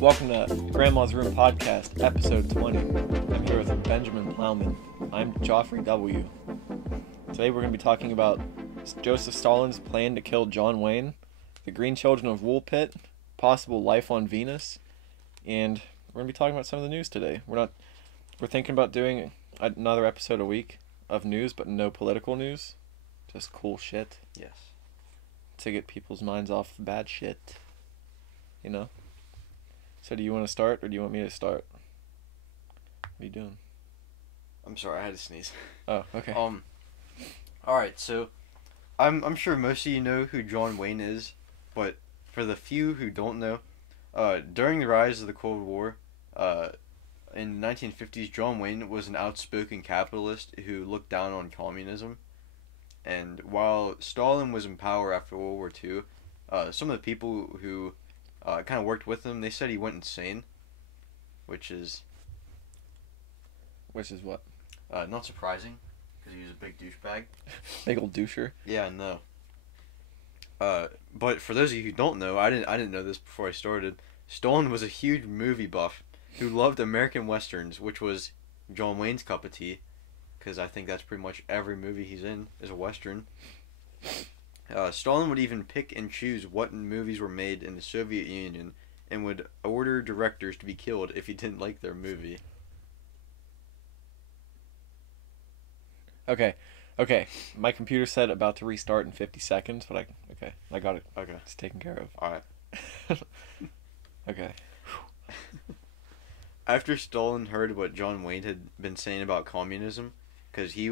Welcome to Grandma's Room Podcast, episode 20. I'm here with Benjamin Plowman. I'm Joffrey W. Today we're going to be talking about Joseph Stalin's plan to kill John Wayne, the Green Children of Woolpit, possible life on Venus, and we're going to be talking about some of the news today. We're thinking about doing another episode a week of news, but no political news. Just cool shit. Yes. To get people's minds off bad shit. You know? So do you want to start, or do you want me to start? What are you doing? I'm sorry, I had to sneeze. Oh, okay. Alright, so I'm sure most of you know who John Wayne is, but for the few who don't know, during the rise of the Cold War, in the 1950s, John Wayne was an outspoken capitalist who looked down on communism. And while Stalin was in power after World War II, some of the people who kind of worked with him, they said he went insane, which is what? Not surprising, because he was a big douchebag. Big old doucher. Yeah, no. But for those of you who don't know, I didn't know this before I started. Stalin was a huge movie buff who loved American westerns, which was John Wayne's cup of tea, because I think that's pretty much every movie he's in is a western. Stalin would even pick and choose what movies were made in the Soviet Union and would order directors to be killed if he didn't like their movie. Okay. My computer said about to restart in 50 seconds, but I got it. Okay. It's taken care of. Alright. Okay. After Stalin heard what John Wayne had been saying about communism, because he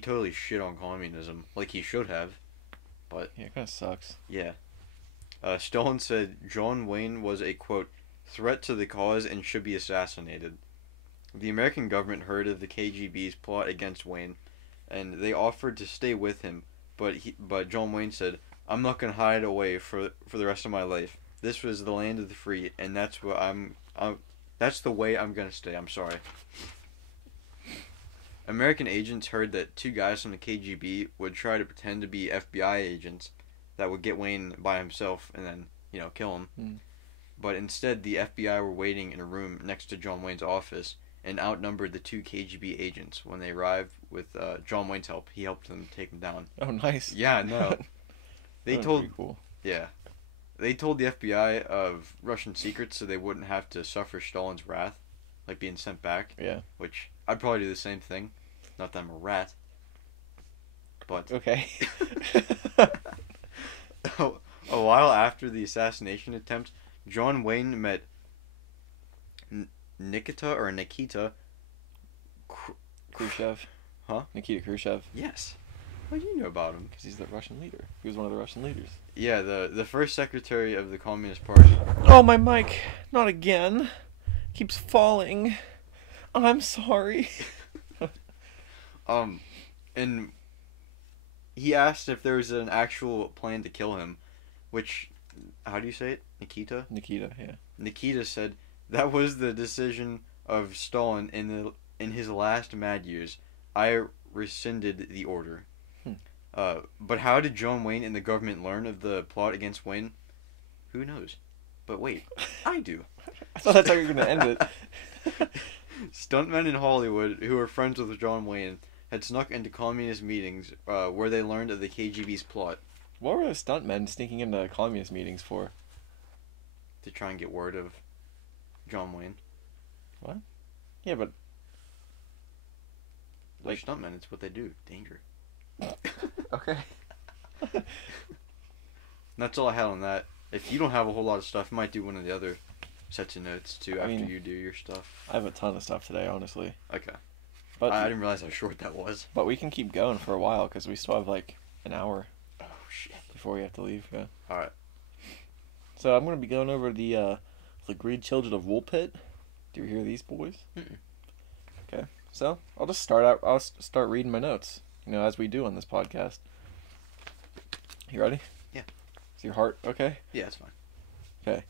totally shit on communism, like he should have. But yeah, it kind of sucks. Yeah. Stalin said John Wayne was a, quote, threat to the cause and should be assassinated. The American government heard of the KGB's plot against Wayne, and they offered to stay with him, but John Wayne said, "I'm not going to hide away for the rest of my life. This was the land of the free, and that's what that's the way I'm going to stay. I'm sorry." American agents heard that two guys from the KGB would try to pretend to be FBI agents that would get Wayne by himself and then, kill him. Mm. But instead, the FBI were waiting in a room next to John Wayne's office and outnumbered the two KGB agents. When they arrived with John Wayne's help, he helped them take him down. Oh, nice. Yeah, no. That was pretty cool. Yeah. They told the FBI of Russian secrets so they wouldn't have to suffer Stalin's wrath, like being sent back. Yeah. Which I'd probably do the same thing. Not that I'm a rat. But okay. A while after the assassination attempt, John Wayne met Nikita Khrushchev. Huh? Nikita Khrushchev. Yes. How do you know about him? Because he's the Russian leader. He was one of the Russian leaders. Yeah, the first secretary of the Communist Party. Oh, my mic. Not again. Keeps falling. I'm sorry. And he asked if there was an actual plan to kill him, which, how do you say it? Nikita, yeah. Nikita said that was the decision of Stalin in his last mad years. I rescinded the order. But how did John Wayne and the government learn of the plot against Wayne? Who knows? But wait, I do. I thought that's how you were going to end it. Stuntmen in Hollywood who were friends with John Wayne had snuck into communist meetings where they learned of the KGB's plot. What were the stuntmen sneaking into communist meetings for? To try and get word of John Wayne. What? Yeah, but... They're stuntmen, it's what they do. Danger. Okay. That's all I had on that. If you don't have a whole lot of stuff, you might do one of the other sets of notes too after you do your stuff. I have a ton of stuff today, honestly. Okay. But I didn't realize how short that was. But we can keep going for a while because we still have like an hour. Oh shit. Before we have to leave, yeah. Alright. So I'm going to be going over the Green Children of Woolpit. Do you hear these boys? Mm-mm. Okay, so I'll just start out. I'll start reading my notes. As we do on this podcast. You ready? Yeah. Is your heart okay? Yeah, it's fine. Okay.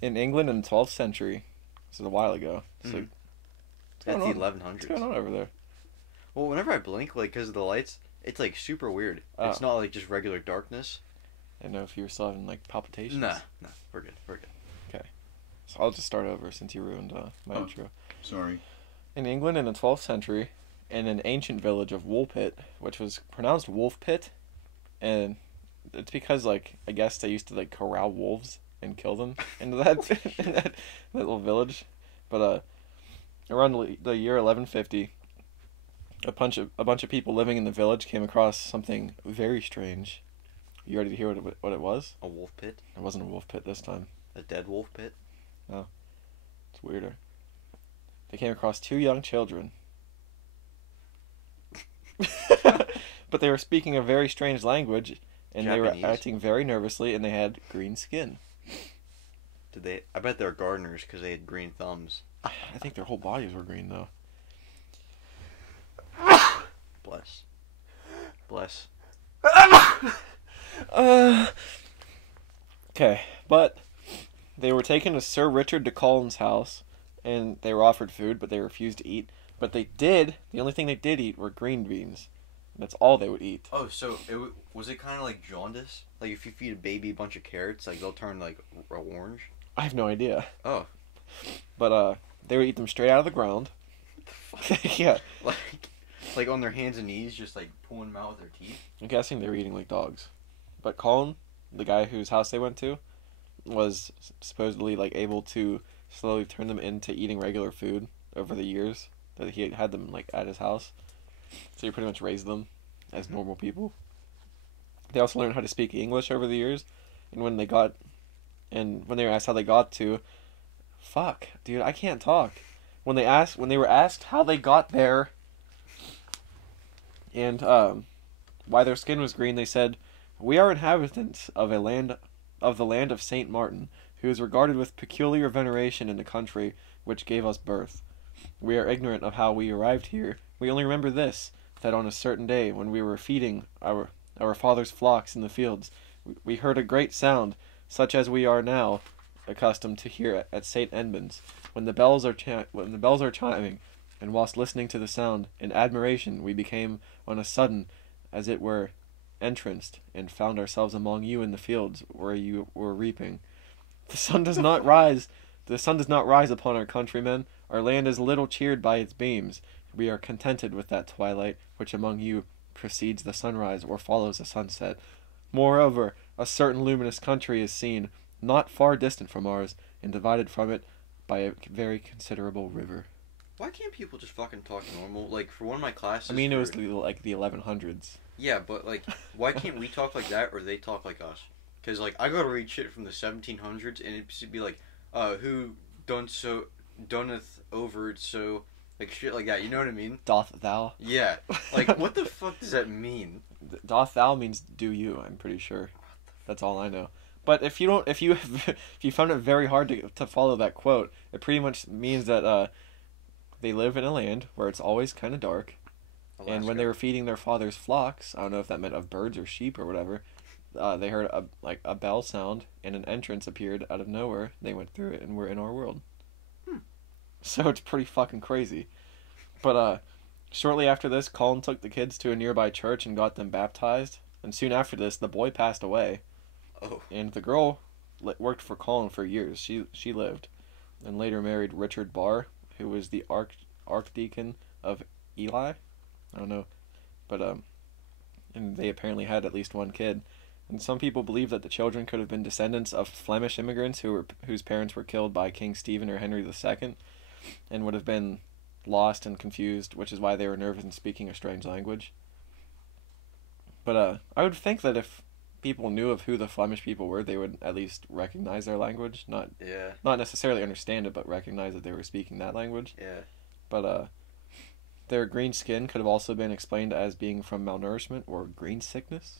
In England in the 12th century, this is a while ago. That's What's the going on? 1100s. What's going on over there? Well, whenever I blink, because of the lights, it's super weird. Oh. It's not just regular darkness. I didn't know if you were still having palpitations. Nah, we're good. Okay. So I'll just start over since you ruined my intro. Sorry. In England in the 12th century, in an ancient village of Woolpit, which was pronounced Wolfpit, and it's because I guess they used to corral wolves and kill them into that in that little village, but around the year 1150, a bunch of people living in the village came across something very strange. You ready to hear what it was? A wolf pit? It wasn't a wolf pit this time. A dead wolf pit? No, it's weirder. They came across two young children. But they were speaking a very strange language, and Japanese? They were acting very nervously, and they had green skin. Did they? I bet they're gardeners because they had green thumbs. I think their whole bodies were green, though. Bless. Okay, but they were taken to Sir Richard de Colin's house, and they were offered food, but they refused to eat. But the only thing they did eat were green beans. That's all they would eat. Oh, so was it kind of like jaundice? Like if you feed a baby a bunch of carrots, they'll turn orange? I have no idea. Oh. But they would eat them straight out of the ground. Yeah. Like on their hands and knees, just pulling them out with their teeth? I'm guessing they were eating like dogs. But Colin, the guy whose house they went to, was supposedly able to slowly turn them into eating regular food over the years that he had them at his house. So he pretty much raised them as normal people. They also learned how to speak English over the years, and when they were asked how they got to, fuck, dude, I can't talk. When they were asked how they got there, and why their skin was green, they said, "We are inhabitants of the land of Saint Martin, who is regarded with peculiar veneration in the country which gave us birth. We are ignorant of how we arrived here. We only remember this, that on a certain day, when we were feeding our father's flocks in the fields, we heard a great sound, such as we are now accustomed to hear at St. Edmund's, when the bells are chiming, and whilst listening to the sound, in admiration we became on a sudden, as it were, entranced, and found ourselves among you in the fields where you were reaping. The sun does not rise upon our countrymen. Our land is little cheered by its beams. We are contented with that twilight which among you precedes the sunrise or follows the sunset. Moreover, a certain luminous country is seen, not far distant from ours, and divided from it by a very considerable river." Why can't people just fucking talk normal? For one of my classes... I mean, it was the 1100s. Yeah, but, why can't we talk like that, or they talk like us? Because, I gotta read shit from the 1700s, and it'd be who doneth over so... shit like that, you know what I mean? Doth thou? Yeah. What the fuck does that mean? Doth thou means do you, I'm pretty sure. That's all I know. But if you found it very hard to follow that quote, it pretty much means that they live in a land where it's always kind of dark. Alaska. And when they were feeding their father's flocks, I don't know if that meant of birds or sheep or whatever, they heard a bell sound and an entrance appeared out of nowhere. They went through it and were in our world. So it's pretty fucking crazy. But shortly after this, Colin took the kids to a nearby church and got them baptized. And soon after this, the boy passed away. Oh. And the girl worked for Colin for years. She lived, and later married Richard Barr, who was the archdeacon of Ely. I don't know, but and they apparently had at least one kid. And some people believe that the children could have been descendants of Flemish immigrants whose parents were killed by King Stephen or Henry II, and would have been lost and confused, which is why they were nervous in speaking a strange language. But I would think that if people knew of who the Flemish people were, they would at least recognize their language, not necessarily understand it, but recognize that they were speaking that language. Yeah. But their green skin could have also been explained as being from malnourishment or green sickness.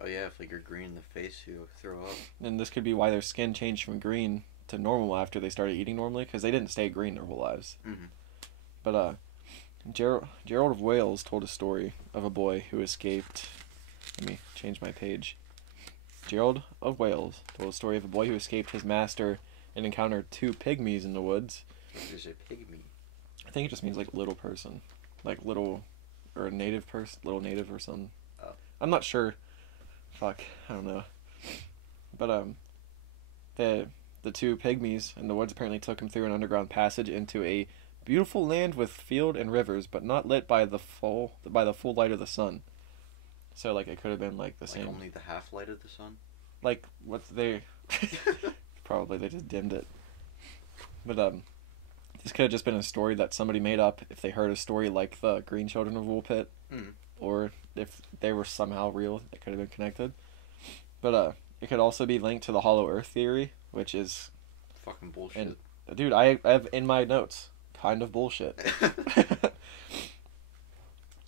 Oh yeah, if like you're green in the face, you throw up. And this could be why their skin changed from green to normal after they started eating normally, because they didn't stay green their whole lives. Mm-hmm. But Gerald of Wales told a story of a boy who escaped. Let me change my page. Gerald of Wales told a story of a boy who escaped his master and encountered two pygmies in the woods. What is a pygmy? I think it just means like little person, like little, or a native person, little native or something. Oh. I'm not sure. Fuck, I don't know. But the two pygmies in the woods apparently took him through an underground passage into a beautiful land with field and rivers, but not lit by the full light of the sun. So like it could have been like the same. Only the half light of the sun. Like what they probably they just dimmed it. But this could have just been a story that somebody made up if they heard a story like the Green Children of Woolpit, or if they were somehow real, it could have been connected. But it could also be linked to the Hollow Earth theory, which is fucking bullshit. And, dude, I have in my notes kind of bullshit.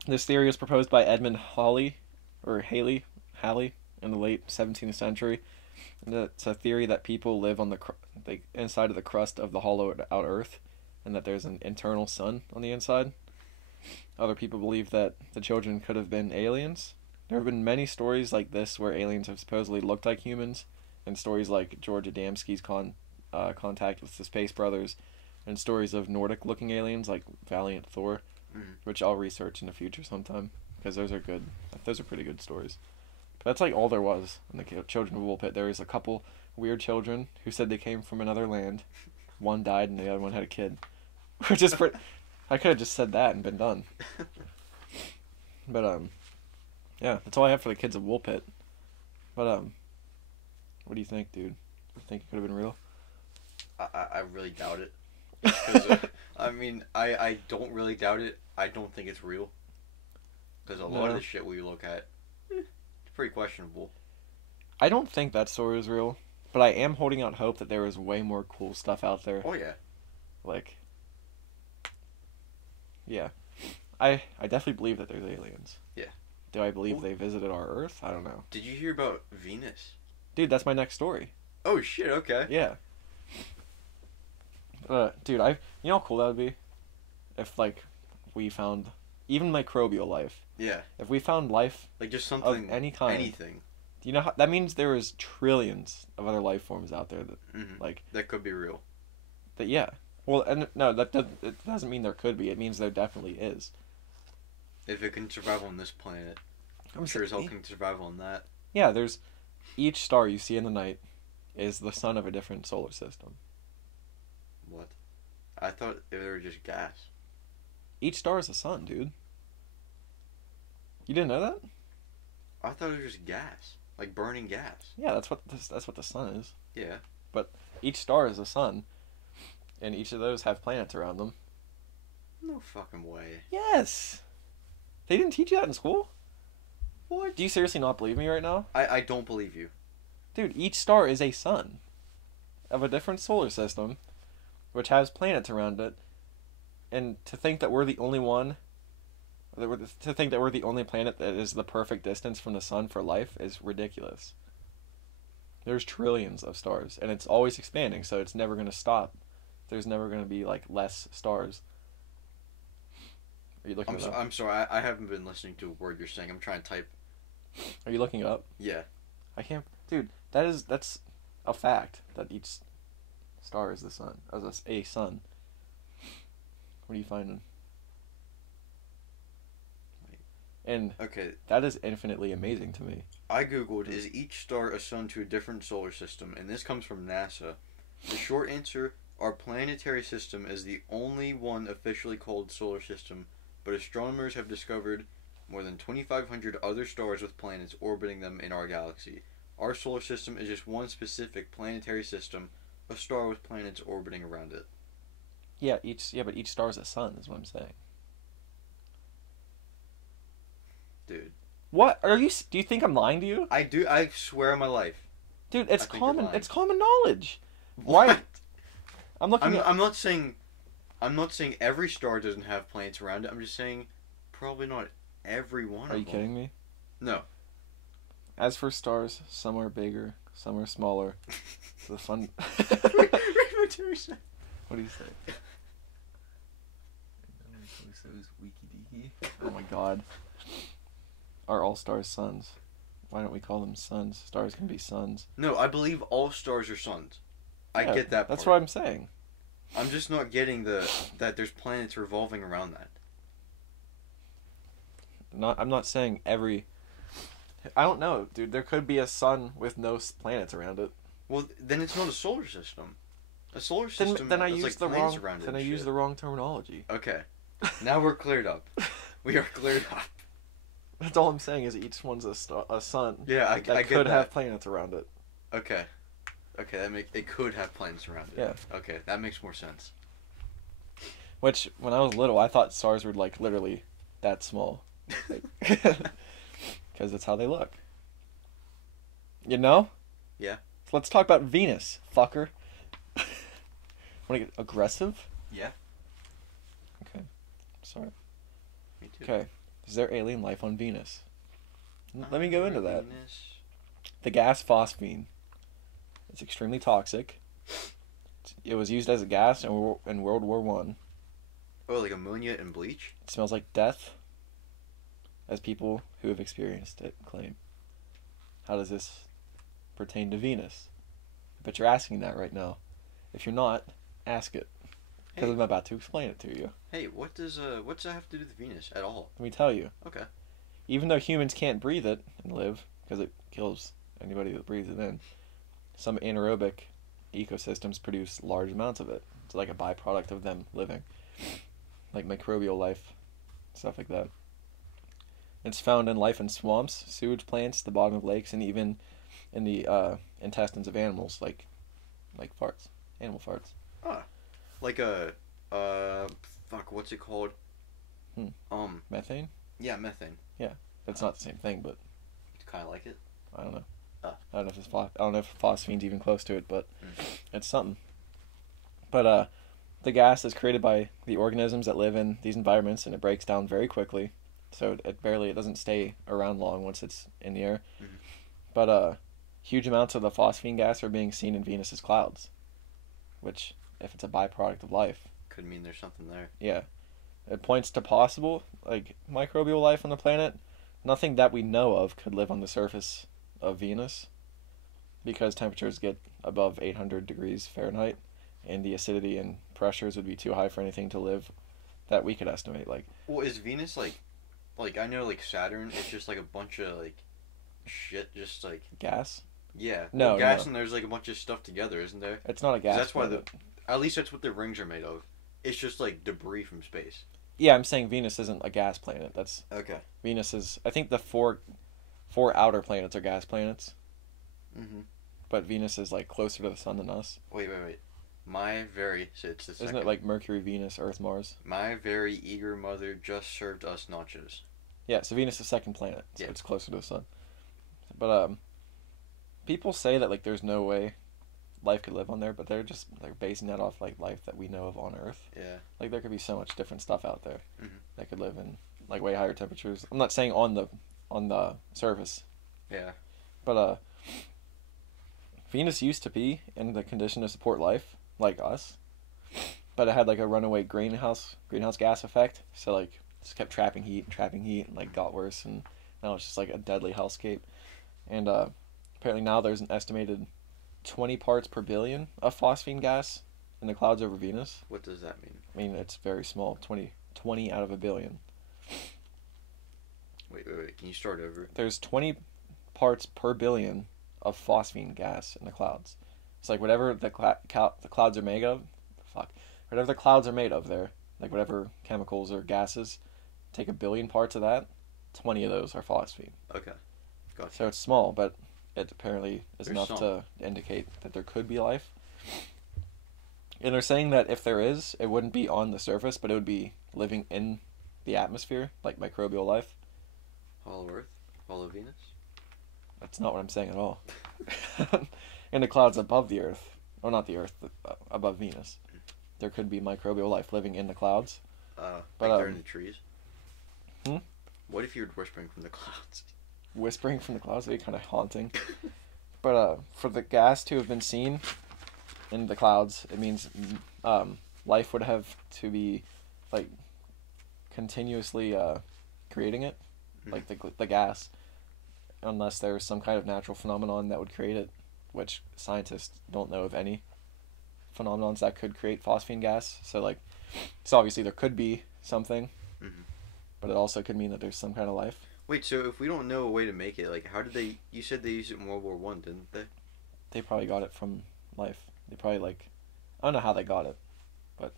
This theory was proposed by Edmund Halley in the late 17th century. And it's a theory that people live on the inside of the crust of the hollowed out Earth, and that there's an internal sun on the inside. Other people believe that the children could have been aliens. There have been many stories like this where aliens have supposedly looked like humans, and stories like George Adamski's contact with the Space Brothers, and stories of Nordic-looking aliens like Valiant Thor, which I'll research in the future sometime, because those are good. Those are pretty good stories. But that's like all there was in the Children of Woolpit. There was a couple weird children who said they came from another land. One died and the other one had a kid. Which is I could have just said that and been done. But yeah, that's all I have for the kids of Woolpit. But what do you think, dude? You think it could have been real? I really doubt it. 'Cause, I mean, I don't really doubt it. I don't think it's real. Because a lot of the shit we look at, it's pretty questionable. I don't think that story is real, but I am holding out hope that there is way more cool stuff out there. Oh yeah. Like, yeah. I definitely believe that there's aliens. Yeah. Do I believe they visited our Earth? I don't know. Did you hear about Venus? Dude, that's my next story. Oh shit, okay. Yeah. Dude, you know how cool that would be? If, like, we found even microbial life. Yeah. If we found life like just something of any kind. Anything. Do you know how that means there is trillions of other life forms out there that like that could be real. That yeah. Well, and no, it doesn't mean there could be. It means there definitely is. If it can survive on this planet, I'm sure as hell can survive on that. Yeah, there's each star you see in the night is the sun of a different solar system. What? I thought they were just gas. Each star is a sun, dude. You didn't know that? I thought it was just gas, like burning gas. Yeah, that's what the sun is. Yeah. But each star is a sun, and each of those have planets around them. No fucking way. Yes. They didn't teach you that in school? What? Do you seriously not believe me right now? I don't believe you. Dude, each star is a sun of a different solar system, which has planets around it. And to think that we're the only one, to think that we're the only planet that is the perfect distance from the sun for life is ridiculous. There's trillions of stars, and it's always expanding, so it's never going to stop. There's never going to be, like, less stars. Are you looking it up? I'm sorry, I haven't been listening to a word you're saying. I'm trying to type. Are you looking it up? Yeah. I can't... Dude, that's a fact, that each star is the sun. As a sun. What are you finding? And okay, that is infinitely amazing to me. I googled, is each star a sun to a different solar system? And this comes from NASA. The short answer, our planetary system is the only one officially called solar system, but astronomers have discovered more than 2,500 other stars with planets orbiting them in our galaxy. Our solar system is just one specific planetary system, a star with planets orbiting around it. Yeah, but each star is a sun, is what I'm saying. Dude. What? Do you think I'm lying to you? I do, I swear on my life. Dude, it's common knowledge. Why? I'm not saying every star doesn't have planets around it. I'm just saying probably not every one of them. Are you kidding me? No. As for stars, some are bigger, some are smaller. The fun. What do you say? Oh my god. Are all stars suns? Why don't we call them suns? Stars can be suns. No, I believe all stars are suns. I get that part. That's what I'm saying. I'm just not getting that there's planets revolving around that. I'm not saying every... I don't know, dude. There could be a sun with no planets around it. Well, then it's not a solar system. A solar system then I has used like planets around it. Then I used the wrong terminology. Okay. Now we're cleared up. We are cleared up. That's all I'm saying is each one's a sun. Yeah, I that could have planets around it. Okay. Okay, it could have planets around it. Yeah. Okay, that makes more sense. Which, when I was little, I thought stars were like literally that small. Because that's how they look. You know? Yeah. So let's talk about Venus, fucker. Want to get aggressive? Yeah. Okay. Sorry. Me too. Okay. Is there alien life on Venus? Let me go into that. Venus. The gas phosphine. It's extremely toxic. It was used as a gas in World War One. Oh, like ammonia and bleach? It smells like death, as people who have experienced it claim. How does this pertain to Venus? I bet you're asking that right now. If you're not, ask it. Because I'm about to explain it to you. Hey, what's that have to do with Venus at all? Let me tell you. Okay. Even though humans can't breathe it and live, because it kills anybody that breathes it in, some anaerobic ecosystems produce large amounts of it. It's like a byproduct of them living. Like microbial life, stuff like that. It's found in life in swamps, sewage plants, the bottom of lakes, and even in the intestines of animals, like farts, animal farts. Ah, like fuck, what's it called? Methane? Yeah, methane. Yeah, it's not the same thing, but It's kind of like it. I don't know. I don't know if I don't know if phosphine's even close to it, but it's something. But the gas is created by the organisms that live in these environments, and it breaks down very quickly. So it doesn't stay around long once it's in the air. Mm-hmm. But huge amounts of the phosphine gas are being seen in Venus's clouds, which, if it's a byproduct of life, Could mean there's something there. yeah, it points to possible microbial life on the planet. Nothing that we know of could live on the surface of Venus, because temperatures get above 800 degrees Fahrenheit, and the acidity and pressures would be too high for anything to live that we could estimate. Well, is Venus like I know like Saturn is just like a bunch of like shit, just like gas? yeah, No, gas, no. and there's like a bunch of stuff together, isn't there? It's not a gas. That's why planet. at least that's what the rings are made of. It's just like debris from space. Yeah, I'm saying Venus isn't a gas planet. That's Okay. Venus is. I think the four outer planets are gas planets, Mm-hmm. but Venus is like closer to the sun than us. Wait. So it's the second. Isn't it like Mercury, Venus, Earth, Mars? My very eager mother just served us nachos. Yeah, so Venus is second planet, so Yeah. it's closer to the sun. But people say that like there's no way life could live on there, but they're just basing that off like life that we know of on Earth. Yeah. Like there could be so much different stuff out there Mhm. that could live in like way higher temperatures. I'm not saying on the surface, Yeah. but Venus used to be in the condition to support life like us, but it had like a runaway greenhouse gas effect. So like just kept trapping heat, and like got worse, and now it's just like a deadly hellscape. And apparently now there's an estimated 20 parts per billion of phosphine gas in the clouds over Venus. What does that mean? I mean, it's very small, 20 out of a billion. Wait. Can you start over? There's 20 parts per billion of phosphine gas in the clouds. It's like whatever the clouds are made of, whatever the clouds are made of there, like whatever chemicals or gases, take a billion parts of that, 20 of those are phosphine. Okay. Gotcha. So it's small, but it apparently is There's enough some. to indicate that there could be life. And they're saying that if there is, it wouldn't be on the surface, but it would be living in the atmosphere, like microbial life. Hollow Earth? Hollow Venus? That's not what I'm saying at all. In the clouds above the Earth, or not the Earth, above Venus, there could be microbial life living in the clouds. But But, like they're in the trees? Hmm? What if you were whispering from the clouds? whispering from the clouds would be kind of haunting. But for the gas to have been seen in the clouds, it means life would have to be like continuously creating it, like the gas, unless there's some kind of natural phenomenon that would create it, which scientists don't know of any phenomenons that could create phosphine gas. So obviously there could be something, but it also could mean that there's some kind of life. Wait, so if we don't know a way to make it, how did they... You said they used it in World War One, didn't they? They probably got it from life. They probably, I don't know how they got it, but...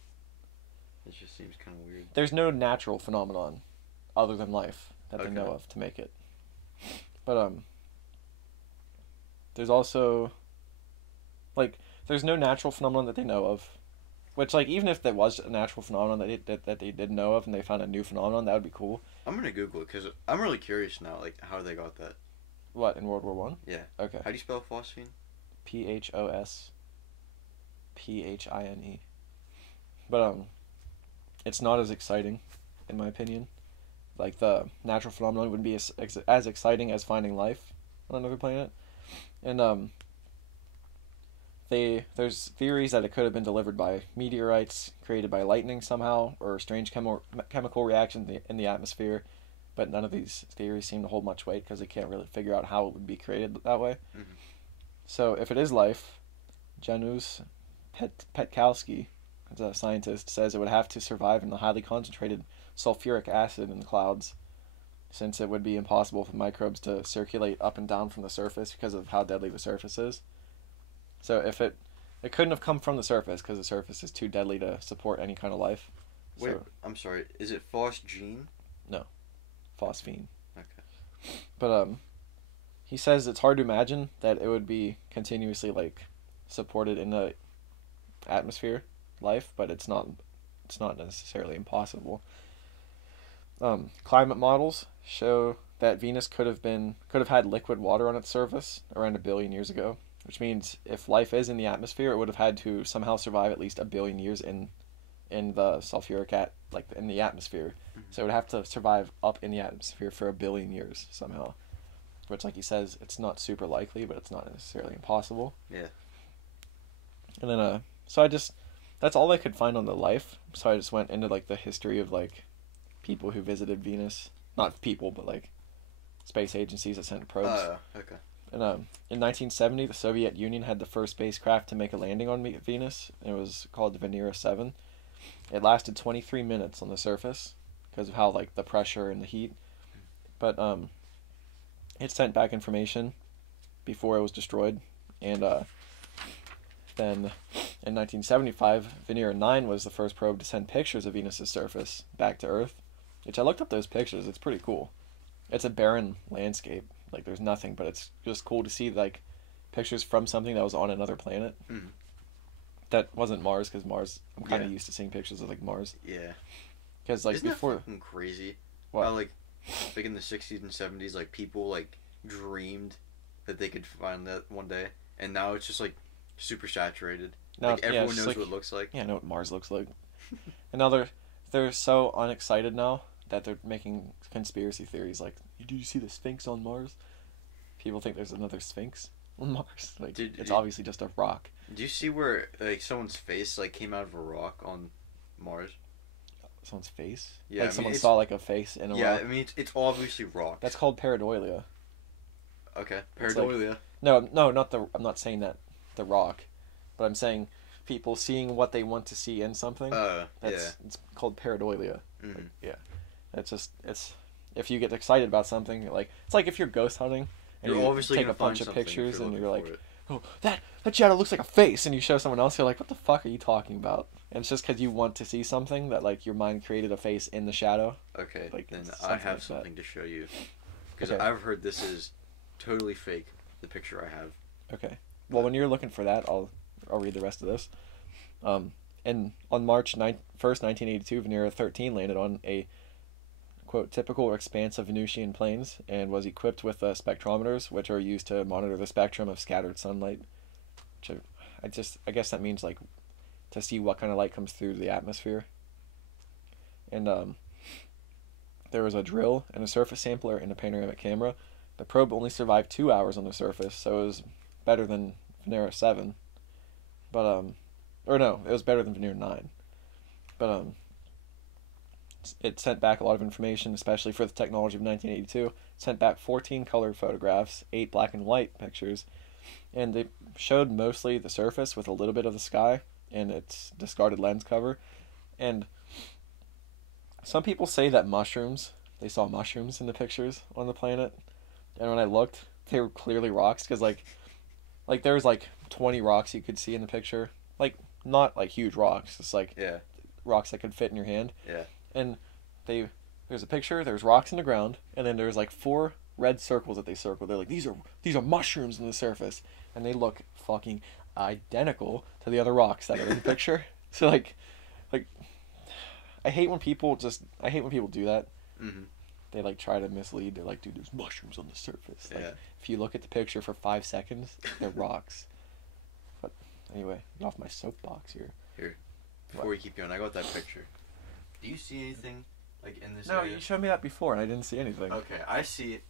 It just seems kind of weird. There's no natural phenomenon other than life that they know of to make it. But, there's also... there's no natural phenomenon that they know of. Which, even if there was a natural phenomenon that they didn't know of and they found a new phenomenon, that would be cool. I'm going to Google it because I'm really curious now, how they got that. What, in World War One? Yeah. Okay. How do you spell phosphine? PHOSPHINE. But, it's not as exciting, in my opinion. The natural phenomenon wouldn't be as exciting as finding life on another planet. And, there's theories that it could have been delivered by meteorites, created by lightning somehow, or strange chemical reactions in the atmosphere, but none of these theories seem to hold much weight because they can't really figure out how it would be created that way. Mm-hmm. So if it is life, Janusz Petkowski, as a scientist, says it would have to survive in the highly concentrated sulfuric acid in the clouds, since it would be impossible for microbes to circulate up and down from the surface because of how deadly the surface is. So if it couldn't have come from the surface because the surface is too deadly to support any kind of life. Wait, I'm sorry. Is it phosgene? No, phosphine. Okay. But he says it's hard to imagine that it would be continuously supported in the atmosphere life, but it's not necessarily impossible. Climate models show that Venus could have had liquid water on its surface around 1 billion years ago. Which means if life is in the atmosphere, it would have had to somehow survive at least 1 billion years in the sulfuric in the atmosphere. Mm-hmm. So it would have to survive up in the atmosphere for 1 billion years somehow. Which, he says, it's not super likely, but it's not necessarily impossible. Yeah. And then that's all I could find on the life. So I just went into the history of people who visited Venus. Not people, but space agencies that sent probes. Okay. And in 1970, the Soviet Union had the first spacecraft to make a landing on Venus. It was called the Venera 7. It lasted 23 minutes on the surface because of how the pressure and the heat. But it sent back information before it was destroyed. And then in 1975, Venera 9 was the first probe to send pictures of Venus's surface back to Earth. Which I looked up those pictures. It's pretty cool. It's a barren landscape. There's nothing, but it's just cool to see, pictures from something that was on another planet. Mm. That wasn't Mars, because Mars, I'm kind of used to seeing pictures of, Mars. Yeah. Because, Isn't before... that fucking crazy? What? How, in the 60s and 70s, people, dreamed that they could find that one day, and now it's just, super saturated. Now, everyone knows what it looks like. Yeah, I know what Mars looks like. And now they're so unexcited now that they're making conspiracy theories did you see the Sphinx on Mars? People think there's another Sphinx on Mars. It's obviously just a rock. Do you see where someone's face came out of a rock on Mars? Someone's face? Yeah, someone saw a face in a rock? Yeah, I mean it's obviously rock. That's called pareidolia. Okay, pareidolia. No, I'm not saying that the rock, but I'm saying people seeing what they want to see in something. It's called pareidolia. Mm-hmm. It's if you get excited about something, it's like if you're ghost hunting and you're you take a bunch of pictures and you're oh, that shadow looks like a face, and you show someone else, you're like, what the fuck are you talking about? And it's just because you want to see something that your mind created a face in the shadow. Okay, then I have something to show you, because I've heard this is totally fake, the picture I have. Okay, well when you're looking for that, I'll read the rest of this. And on March 1st, 1982, Venera 13 landed on a quote, typical expanse of Venusian plains, and was equipped with spectrometers, which are used to monitor the spectrum of scattered sunlight. Which I guess that means to see what kind of light comes through the atmosphere. And there was a drill and a surface sampler and a panoramic camera, The probe only survived 2 hours on the surface, so it was better than Venera 7. But, or no, it was better than Venera 9. But, it sent back a lot of information, especially for the technology of 1982. It sent back 14 color photographs, 8 black and white pictures, and they showed mostly the surface with a little bit of the sky and its discarded lens cover. And some people say that they saw mushrooms in the pictures on the planet. And when I looked, they were clearly rocks, because like there was like 20 rocks you could see in the picture. Like, not like huge rocks, just like rocks that could fit in your hand. Yeah. And there's a picture, there's rocks in the ground, and then there's like 4 red circles that they circled. They're like, these are mushrooms in the surface. And they look fucking identical to the other rocks that are in the picture. So like I hate when people do that. Mm-hmm. They like try to mislead. They're like, dude, there's mushrooms on the surface. Like, Yeah. if you look at the picture for 5 seconds, they're rocks. But anyway, get off my soapbox here. Here, before we keep going, I got that picture. Do you see anything like in this No, area? you showed me that before, and I didn't see anything. Okay, I see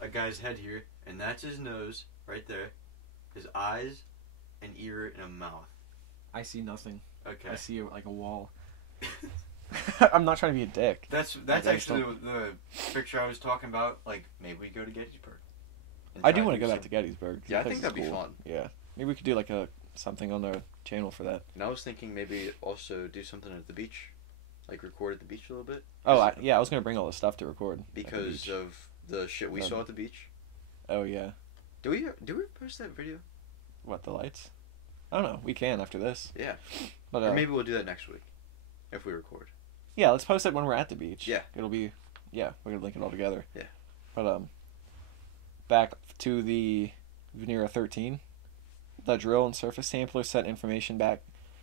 a guy's head here, and that's his nose right there, his eyes, an ear, and a mouth. I see nothing. Okay. I see like a wall. I'm not trying to be a dick. That's actually the picture I was talking about. Like, maybe we go to Gettysburg. I do want to go back to Gettysburg. Yeah, I think that'd be fun. Yeah, maybe we could do like something on the channel for that. And I was thinking maybe also do something at the beach, like record at the beach a little bit. Oh, I was gonna bring all the stuff to record because of the shit we saw at the beach. Oh yeah. Do we post that video? What, the lights? I don't know. We can after this. Yeah. But or maybe we'll do that next week, if we record. Yeah, let's post it when we're at the beach. Yeah. It'll be, we're gonna link it all together. Yeah. But back to the Venera 13, the drill and surface sampler sent information back,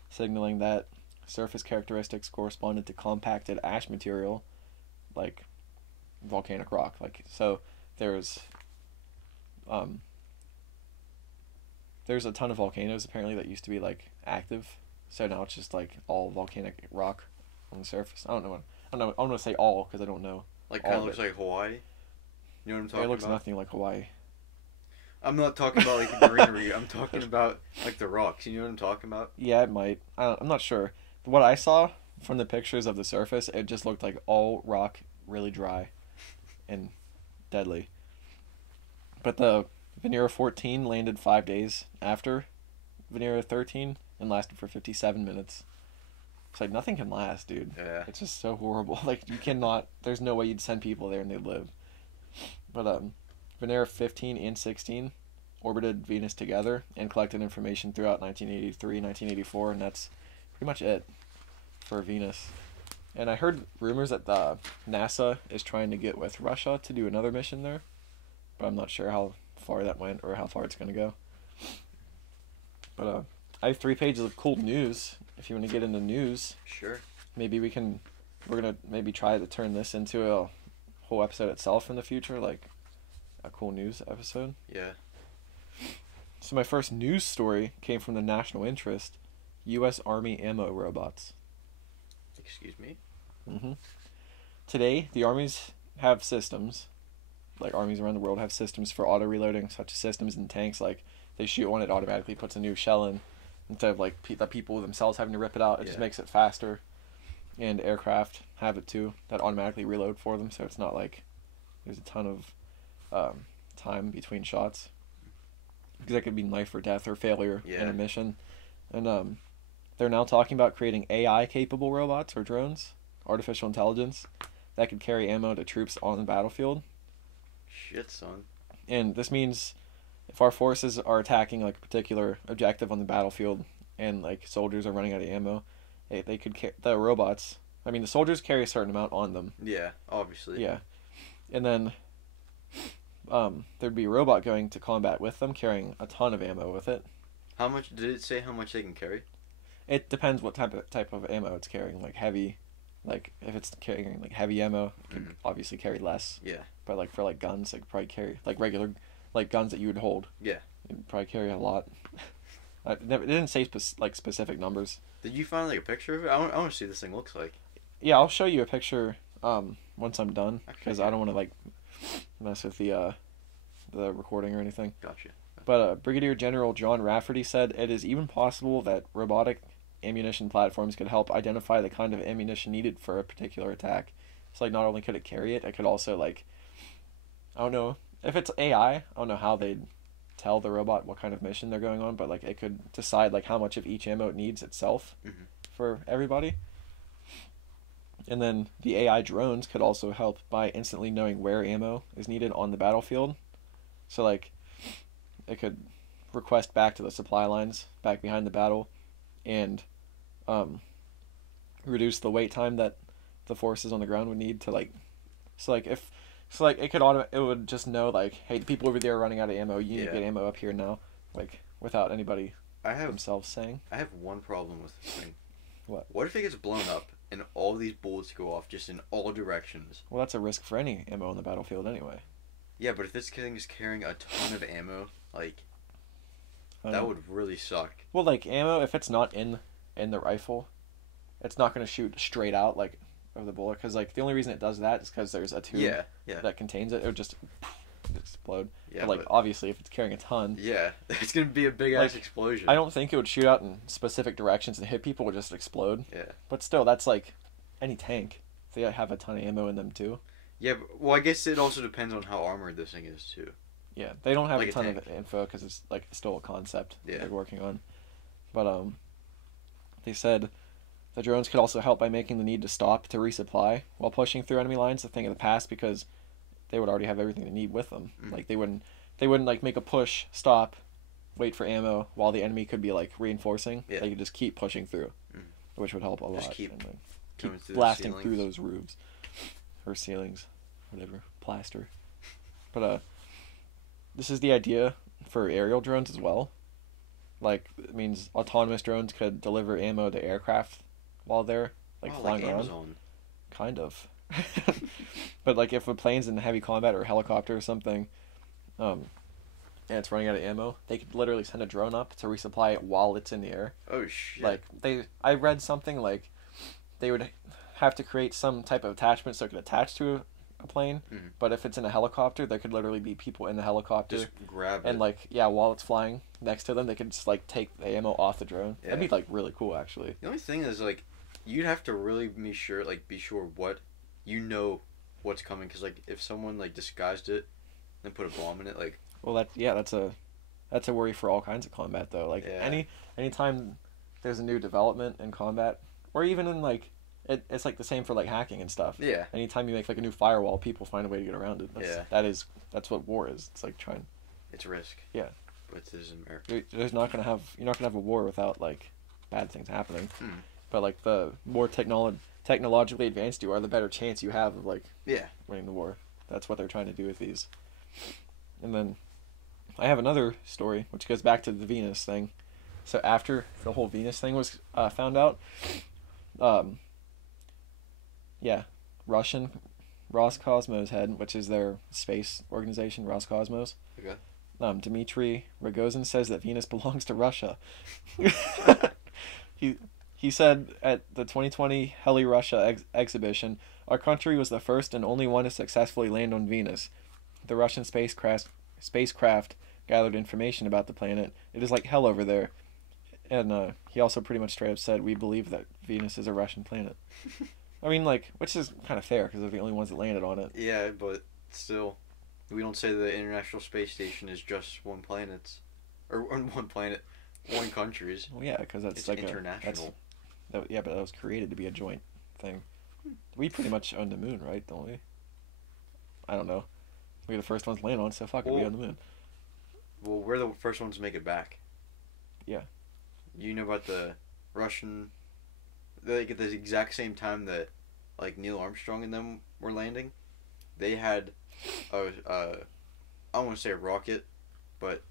signaling that surface characteristics corresponded to compacted ash material, like volcanic rock. Like, so there's a ton of volcanoes apparently that used to be like active, so now it's just like all volcanic rock on the surface. I don't know. I'm gonna say all because I don't know. Like, kind of looks like Hawaii. You know what I'm talking about? It looks nothing like Hawaii. I'm not talking about like the greenery. I'm talking about like the rocks. You know what I'm talking about? Yeah, it might. I'm not sure. What I saw from the pictures of the surface, it just looked like all rock, really dry and deadly. But the Venera 14 landed 5 days after Venera 13 and lasted for 57 minutes. It's like, nothing can last, dude. Yeah. It's just so horrible. Like, you cannot, there's no way you'd send people there and they'd live. But Venera 15 and 16 orbited Venus together and collected information throughout 1983, 1984, and that's pretty much it for Venus. And I heard rumors that NASA is trying to get with Russia to do another mission there, but I'm not sure how far that went or how far it's going to go. But I have 3 pages of cool news. If you want to get into news, sure. Maybe we're gonna maybe try to turn this into a whole episode itself in the future, like a cool news episode. Yeah. So my first news story came from the national interest: U.S. Army ammo robots. Excuse me? Mm-hmm. Today, the armies have systems, like armies around the world have systems for auto-reloading, such as systems in tanks, like they shoot one, it automatically puts a new shell in, instead of like the people themselves having to rip it out. It just makes it faster. And aircraft have it too, that automatically reload for them, so it's not like there's a ton of time between shots. Because that could be life or death or failure in a mission. And they're now talking about creating AI-capable robots or drones, artificial intelligence, that could carry ammo to troops on the battlefield. Shit, son. And this means if our forces are attacking like a particular objective on the battlefield and like soldiers are running out of ammo, they could the robots. I mean, the soldiers carry a certain amount on them. Yeah, obviously. Yeah, and then there'd be a robot going to combat with them, carrying a ton of ammo with it. How much did it say? How much they can carry? It depends what type of ammo it's carrying. Like heavy, like if it's carrying like heavy ammo, it could obviously carry less. Yeah. But like for like guns, it could probably carry like regular, like guns that you would hold. Yeah. It'd probably carry a lot. It didn't say specific numbers. Did you find like a picture of it? I want to see what this thing looks like. Yeah, I'll show you a picture once I'm done, because I don't want to like mess with the recording or anything. Gotcha. But Brigadier General John Rafferty said it is even possible that robotic ammunition platforms could help identify the kind of ammunition needed for a particular attack. So like not only could it carry it, it could also like, I don't know if it's AI. I don't know how they'd tell the robot what kind of mission they're going on, but like it could decide like how much of each ammo it needs itself for everybody. And then the AI drones could also help by instantly knowing where ammo is needed on the battlefield. So like it could request back to the supply lines back behind the battle and reduce the wait time that the forces on the ground would need to like it would just know like, hey, the people over there are running out of ammo, you need to get ammo up here now, like without anybody themselves saying. I have one problem with this thing. What if it gets blown up and all these bullets go off just in all directions? Well, that's a risk for any ammo on the battlefield anyway. Yeah, but if this thing is carrying a ton of ammo, like, that would really suck. Well, like, ammo, if it's not in the rifle, it's not going to shoot straight out, like, of the bullet. Because, like, the only reason it does that is because there's a tube that contains it. It would just explode. Yeah, but, like, obviously, if it's carrying a ton... Yeah, it's going to be a big-ass explosion. I don't think it would shoot out in specific directions and hit people. It would just explode. Yeah. But still, that's, like, any tank. They have a ton of ammo in them, too. Yeah, but, well, I guess it also depends on how armored this thing is, too. Yeah, they don't have like a ton of info because it's like still a concept they're working on. But they said the drones could also help by making the need to stop to resupply while pushing through enemy lines a thing of the past because they would already have everything they need with them. Like they wouldn't like make a push, stop, wait for ammo while the enemy could be like reinforcing. They could just keep pushing through, which would help a lot. Just keep blasting through those roofs or ceilings, whatever, plaster. But this is the idea for aerial drones as well. Like, it means autonomous drones could deliver ammo to aircraft while they're, like, flying around. Amazon. Kind of. But, like, if a plane's in heavy combat or a helicopter or something, and it's running out of ammo, they could literally send a drone up to resupply it while it's in the air. Oh, shit. Like, I read something, like, they would have to create some type of attachment so it could attach to a plane, but if it's in a helicopter, there could literally be people in the helicopter just grab it, and like while it's flying next to them, they could just like take the ammo off the drone. That'd be like really cool, actually. The only thing is like you'd have to really be sure what what's coming, because like if someone like disguised it and put a bomb in it, like, well, that's a worry for all kinds of combat though. Like anytime there's a new development in combat, or even in like it's like the same for like hacking and stuff. Yeah. Anytime you make like a new firewall, people find a way to get around it. That's what war is. It's like trying. It's risk. Yeah. But this is America. You're not gonna have a war without like bad things happening. But like the more technologically advanced you are, the better chance you have of like winning the war. That's what they're trying to do with these. And then I have another story which goes back to the Venus thing. So after the whole Venus thing was found out, Russian Roscosmos head, which is their space organization, Roscosmos. Okay. Dmitry Rogozin says that Venus belongs to Russia. He said at the 2020 Heli Russia exhibition, "Our country was the first and only one to successfully land on Venus. The Russian spacecraft gathered information about the planet. It is like hell over there." And he also pretty much straight up said, "We believe that Venus is a Russian planet." I mean, like, which is kind of fair because they're the only ones that landed on it. Yeah, but still, we don't say the International Space Station is just one planet, one country's. Well, yeah, because that's it's like international. But that was created to be a joint thing. We pretty much own the moon, right? Don't we? I don't know. We're the first ones to land on, so fuck it, we own the moon. Well, we're the first ones to make it back. Yeah. You know about the Russian... Like, at the exact same time that, like, Neil Armstrong and them were landing, they had I don't want to say a rocket, but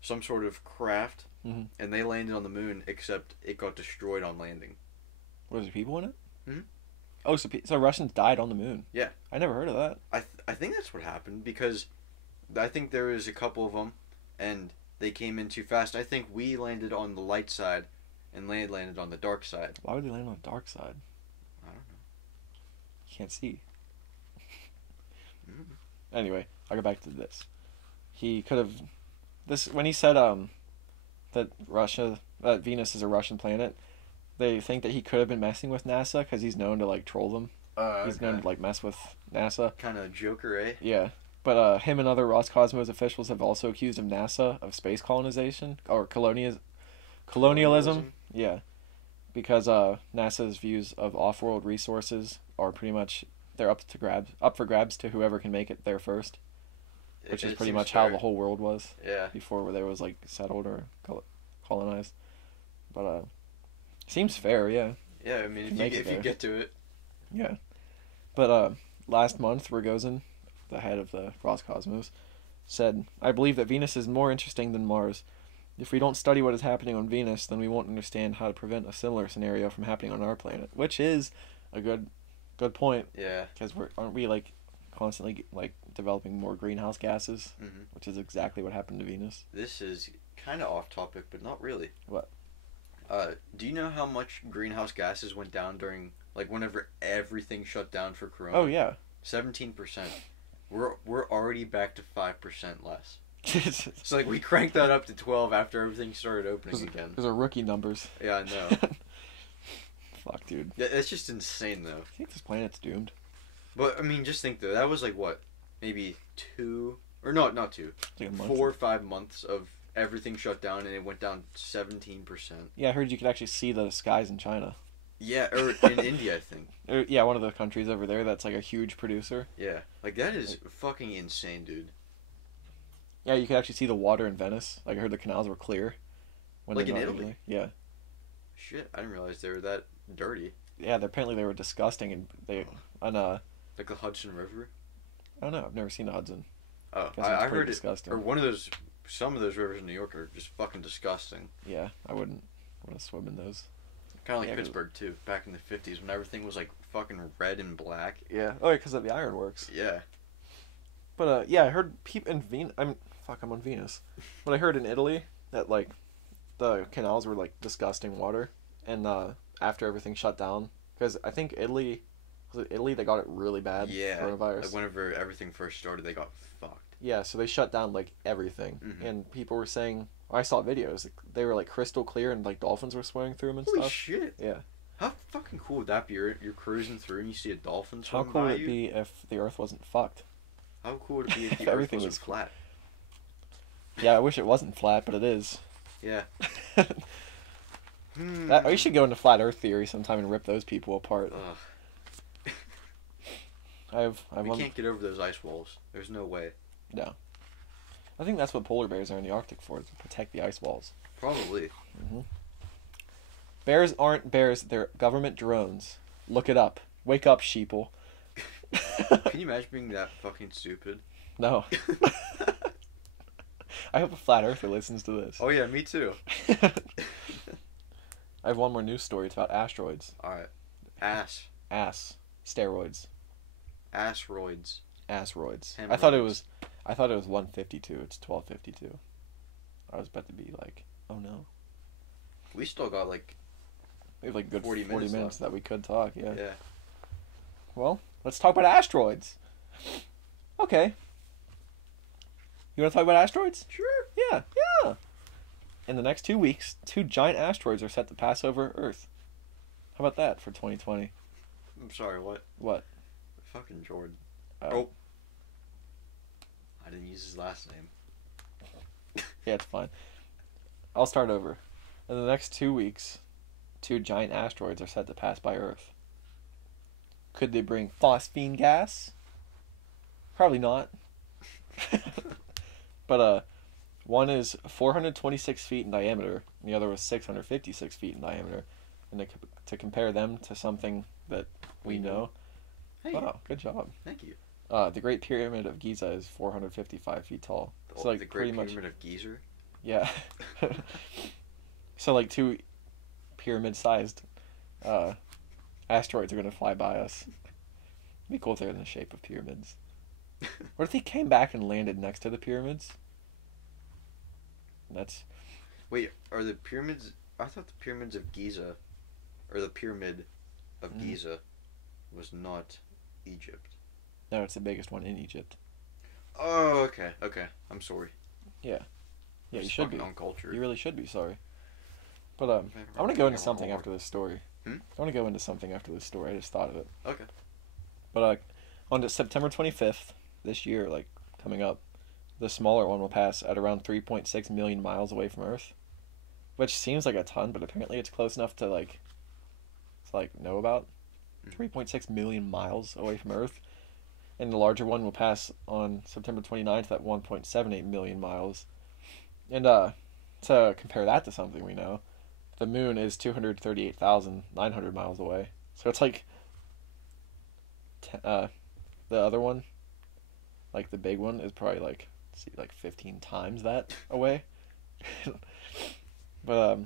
some sort of craft, and they landed on the moon, except it got destroyed on landing. Was there people in it? Oh, so Russians died on the moon? Yeah. I never heard of that. I think that's what happened, because I think there was a couple of them, and they came in too fast. I think we landed on the light side, and they landed on the dark side. Why would they land on the dark side? I don't know. You can't see. Anyway, I'll go back to this. He could have when he said that Venus is a Russian planet. They think that he could have been messing with NASA because he's known to like troll them. He's known to like mess with NASA. Kind of Joker, eh? Yeah, but him and other Roscosmos officials have also accused of NASA of space colonization or colonialism. Yeah, because NASA's views of off-world resources are pretty much they're up for grabs to whoever can make it there first, which is pretty much how the whole world was. Yeah. Before there was like settled or colonized, but seems fair, yeah. Yeah, I mean if you get to it. Yeah, but last month Rogozin, the head of the Roscosmos, said, "I believe that Venus is more interesting than Mars. If we don't study what is happening on Venus, then we won't understand how to prevent a similar scenario from happening on our planet," which is a good point. Yeah. Because aren't we like constantly like developing more greenhouse gases, which is exactly what happened to Venus. This is kind of off topic, but not really. What? Do you know how much greenhouse gases went down during like whenever everything shut down for Corona? Oh yeah. 17%. We're already back to 5% less. It's So like we cranked that up to 12 after everything started opening again. Those are rookie numbers. Yeah, I know. Fuck, dude. Yeah, that's just insane though. I think this planet's doomed. But I mean, just think though, that was like what, maybe 2 or not 2, Like a month. 4 or 5 months of everything shut down, and it went down 17%. Yeah, I heard you could actually see the skies in China. Yeah, or in India, I think. Yeah, one of the countries over there that's like a huge producer. Yeah, like that is fucking insane, dude. Yeah, you could actually see the water in Venice. Like I heard the canals were clear. Like they're in not Italy? usually. Yeah. Shit, I didn't realize they were that dirty. Yeah, apparently they were disgusting, and they Like the Hudson River. I don't know. I've never seen the Hudson. Oh, Guess it's I pretty heard disgusting. it. Or some of those rivers in New York are just fucking disgusting. Yeah, I wouldn't want to swim in those. Kind of like Yeah, Pittsburgh too, back in the 50s when everything was like fucking red and black. Yeah. Oh, yeah, because of the ironworks. Yeah. But yeah, I heard people in Venus. I'm on Venus, but I heard in Italy that like the canals were like disgusting water, and after everything shut down, because I think Italy they got it really bad. Yeah. Coronavirus. Like whenever everything first started, they got fucked. Yeah, so they shut down like everything, and people were saying, I saw videos, they were like crystal clear, and like dolphins were swimming through them and Holy stuff. shit! Yeah. How fucking cool would that be? You're cruising through and you see a dolphin How swimming cool by would it you. be if the Earth wasn't fucked? How cool would it be if the Everything Earth was wasn't flat? Yeah, I wish it wasn't flat, but it is. Yeah. We should go into flat Earth theory sometime and rip those people apart. Ugh. We can't get over those ice walls. There's no way. No. I think that's what polar bears are in the Arctic for, to protect the ice walls. Probably. Bears aren't bears, they're government drones. Look it up. Wake up, sheeple. Can you imagine being that fucking stupid? No. I hope a flat earther listens to this. Oh yeah, me too. I have one more news story. It's about asteroids. Alright. Ass. Steroids. Asteroids. Asteroids. Hemorrhoids. I thought it was 152. It's 1252. I was about to be like, oh no. We still got like We have like a good 40 minutes left. that we could talk, yeah. Yeah. Well, let's talk about asteroids. Okay. You want to talk about asteroids? Sure. Yeah. In the next 2 weeks, 2 giant asteroids are set to pass over Earth. How about that for 2020? I'm sorry, what? What? Fucking Jordan. Oh. I didn't use his last name. Yeah, it's fine. I'll start over. In the next 2 weeks, 2 giant asteroids are set to pass by Earth. Could they bring phosphine gas? Probably not. But one is 426 feet in diameter, and the other was 656 feet in diameter. And to compare them to something that we know. Hey. Wow, good job. Thank you. The Great Pyramid of Giza is 455 feet tall. So like the pretty Great much. Pyramid of Giza? Yeah. So like 2 pyramid-sized asteroids are gonna fly by us. It'd be cool if they're in the shape of pyramids. What if they came back and landed next to the pyramids? That's. Wait, are the pyramids... I thought the pyramids of Giza, or the pyramid of Giza, was not Egypt. No, it's the biggest one in Egypt. Oh, okay, okay. I'm sorry. Yeah, you Just should be. fucking uncultured. You really should be sorry. But I want to go into something after this story. I want to go into something after this story. I just thought of it. Okay. But on September 25th this year, like coming up, the smaller one will pass at around 3.6 million miles away from Earth, which seems like a ton, but apparently it's close enough to know about. 3.6 million miles away from Earth, and the larger one will pass on September 29th at 1.78 million miles. And to compare that to something we know, the moon is 238,900 miles away. So it's like the other one, like the big one, is probably like 15 times that away. But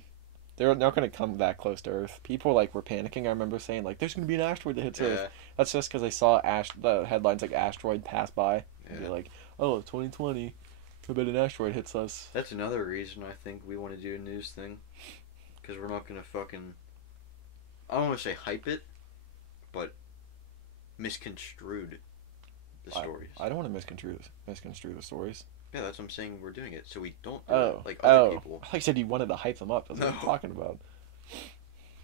they're not going to come that close to Earth. People were panicking. I remember saying there's going to be an asteroid that hits Earth. That's just because they saw the headlines asteroid pass by. And they're like, oh, 2020, I bet an asteroid hits us. That's another reason I think we want to do a news thing. Because we're not going to fucking, I don't want to say hype it, but misconstrued the stories. I don't want to misconstrue the stories. Yeah, that's what I'm saying. We're doing it so we don't do it like other people. I said you wanted to hype them up. That's what I'm talking about.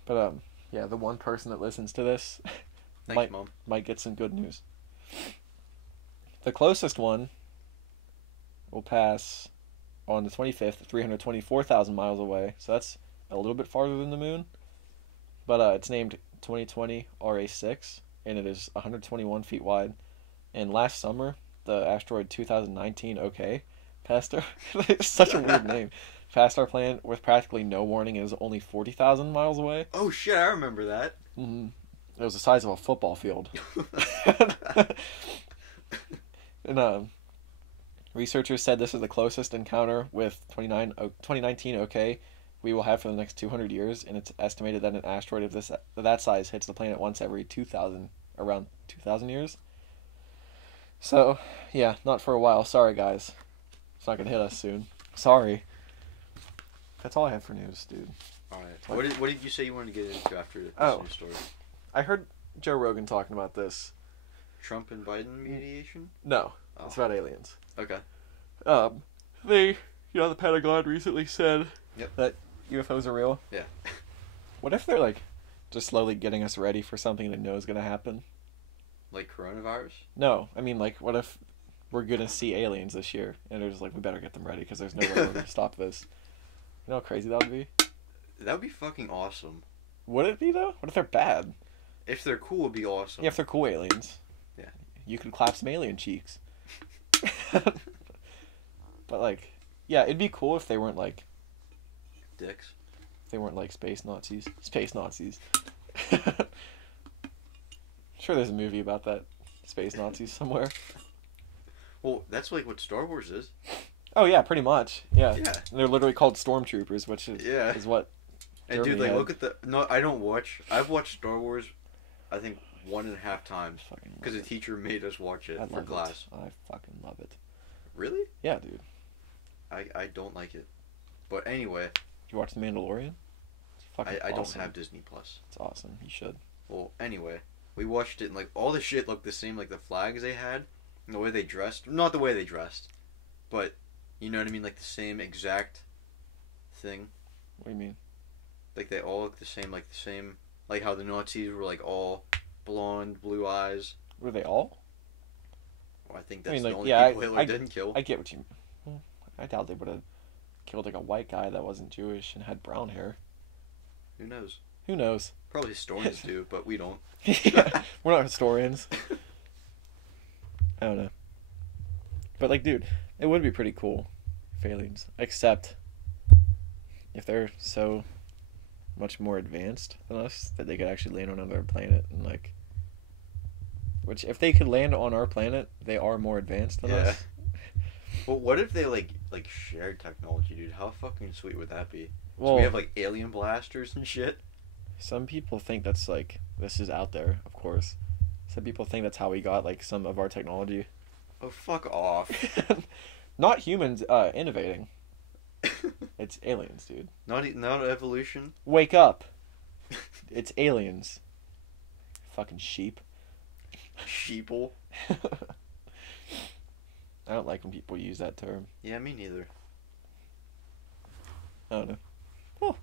But yeah, the one person that listens to this Thanks, Mom. might get some good news. The closest one will pass on the 25th, 324,000 miles away. So that's a little bit farther than the moon. But it's named 2020 RA6, and it is 121 feet wide. And last summer, the asteroid 2019 OK passed our it's such a weird name. Passed our planet with practically no warning. It was only 40,000 miles away. Oh shit, I remember that. Mm-hmm. It was the size of a football field. And researchers said this is the closest encounter with 2019 OK we will have for the next 200 years, and it's estimated that an asteroid of that size hits the planet once every around 2,000 years. So, yeah, not for a while. Sorry, guys. It's not going to hit us soon. Sorry. That's all I have for news, dude. Alright. What did you say you wanted to get into after this news story? I heard Joe Rogan talking about this. Trump and Biden mediation? No. Oh. It's about aliens. Okay. The Pentagon recently said that UFOs are real. Yeah. What if they're, just slowly getting us ready for something they know is going to happen? Like coronavirus? No, I mean, what if we're gonna see aliens this year, and they're just we better get them ready because there's no way we're gonna stop this. You know how crazy that would be? That would be fucking awesome. Would it be, though? What if they're bad? If they're cool, it'd be awesome. Yeah, if they're cool aliens. Yeah. You could clap some alien cheeks. But, yeah, it'd be cool if they weren't, dicks. If they weren't, space Nazis. Space Nazis. Sure, there's a movie about that space Nazis somewhere. Well, that's what Star Wars is. Oh yeah, pretty much. Yeah. Yeah. They're literally called stormtroopers, which is what. And Germany dude, had. look at the. No, I don't watch. I've watched Star Wars, I think 1.5 times because a teacher made us watch it for class. I fucking love it. Really? Yeah, dude. I don't like it, but anyway. Did you watch The Mandalorian? It's fucking I awesome. don't have Disney Plus. It's awesome. You should. Well, anyway. We watched it and all the shit looked the same, the flags they had, and the way they dressed. Not the way they dressed, but you know what I mean, the same exact thing. What do you mean? They all look the same, how the Nazis were all blonde, blue eyes. Were they all? Well, I think that's the only people Hitler didn't kill. I get what you mean. I doubt they would have killed a white guy that wasn't Jewish and had brown hair. Who knows? Who knows? Probably historians do, but we don't. Yeah, we're not historians. I don't know. But, dude, it would be pretty cool if aliens, except if they're so much more advanced than us that they could actually land on another planet and, which, if they could land on our planet, they are more advanced than us. Well, what if they, shared technology, dude? How fucking sweet would that be? Well, so we have, alien blasters and shit? Some people think that's, this is out there, of course. Some people think that's how we got, some of our technology. Oh, fuck off. Not humans innovating. It's aliens, dude. Not evolution? Wake up. It's aliens. Fucking sheep. Sheeple. I don't like when people use that term. Yeah, me neither. I don't know. Oh.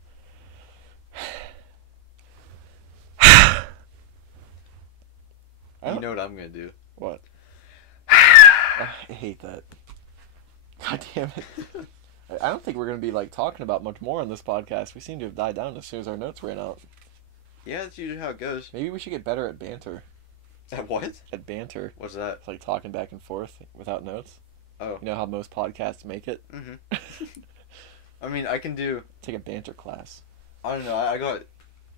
You know what I'm gonna do? What? I hate that. God damn it. I don't think we're gonna be like talking about much more on this podcast. We seem to have died down as soon as our notes ran out. Yeah, that's usually how it goes. Maybe we should get better at banter. At what? At banter. What's that? It's like talking back and forth without notes. Oh. You know how most podcasts make it? Mm-hmm. I mean, I can do... Take a banter class. I don't know. I got,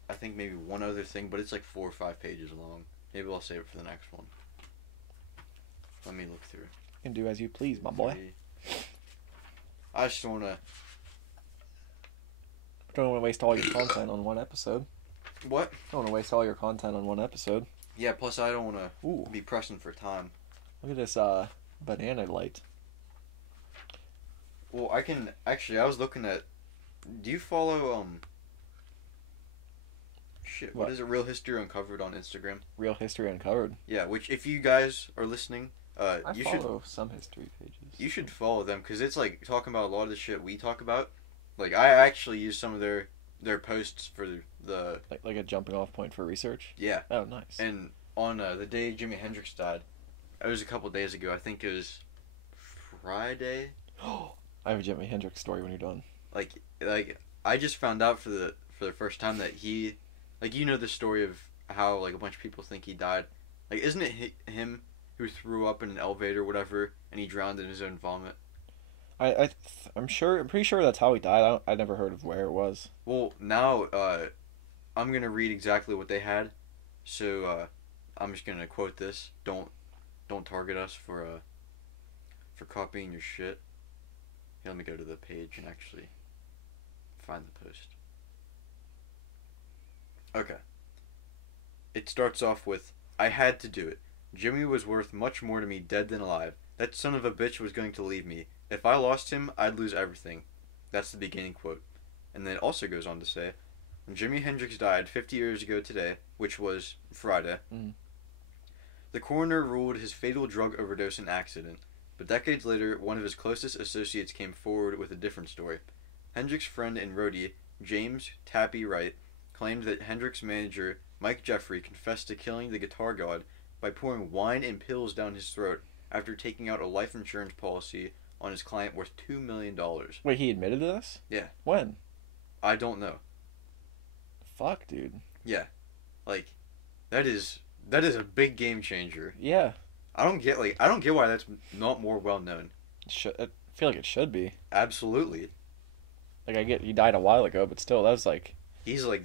I think maybe one other thing, but it's like 4 or 5 pages long. Maybe I'll save it for the next one. Let me look through. You can do as you please, my boy. I just want to... Don't want to waste all your content on one episode. What? Don't want to waste all your content on one episode. Yeah, plus I don't want to be pressing for time. Look at this banana light. Well, I can... Actually, I was looking at... Do you follow, Shit, what is it? Real History Uncovered on Instagram? Real History Uncovered? Yeah, which if you guys are listening, I follow some history pages. You should follow them, because it's like talking about a lot of the shit we talk about. Like, I actually use some of their posts for the... Like a jumping off point for research? Yeah. Oh, nice. And on the day Jimi Hendrix died, it was a couple days ago, I think it was Friday. I have a Jimi Hendrix story when you're done. Like I just found out for the first time that he... Like, you know the story of how, like, a bunch of people think he died. Like, isn't it him who threw up in an elevator or whatever, and he drowned in his own vomit? I'm pretty sure that's how he died. I never heard of where it was. Well, now, I'm gonna read exactly what they had. So, I'm just gonna quote this. Don't target us for copying your shit. Here, let me go to the page and actually find the post. Okay. It starts off with, "I had to do it. Jimmy was worth much more to me dead than alive. That son of a bitch was going to leave me. If I lost him, I'd lose everything." That's the beginning quote. And then it also goes on to say, "When Jimi Hendrix died 50 years ago today," which was Friday, "the coroner ruled his fatal drug overdose an accident. But decades later, one of his closest associates came forward with a different story. Hendrix's friend and roadie, James Tappy Wright, claimed that Hendrix manager Mike Jeffrey confessed to killing the guitar god by pouring wine and pills down his throat after taking out a life insurance policy on his client worth $2 million. Wait, he admitted to this? Yeah. When? I don't know. Fuck, dude. Yeah. Like, that is a big game changer. Yeah. I don't get why that's not more well known. I feel like it should be. Absolutely. Like, I get he died a while ago, but still, that was like... He's like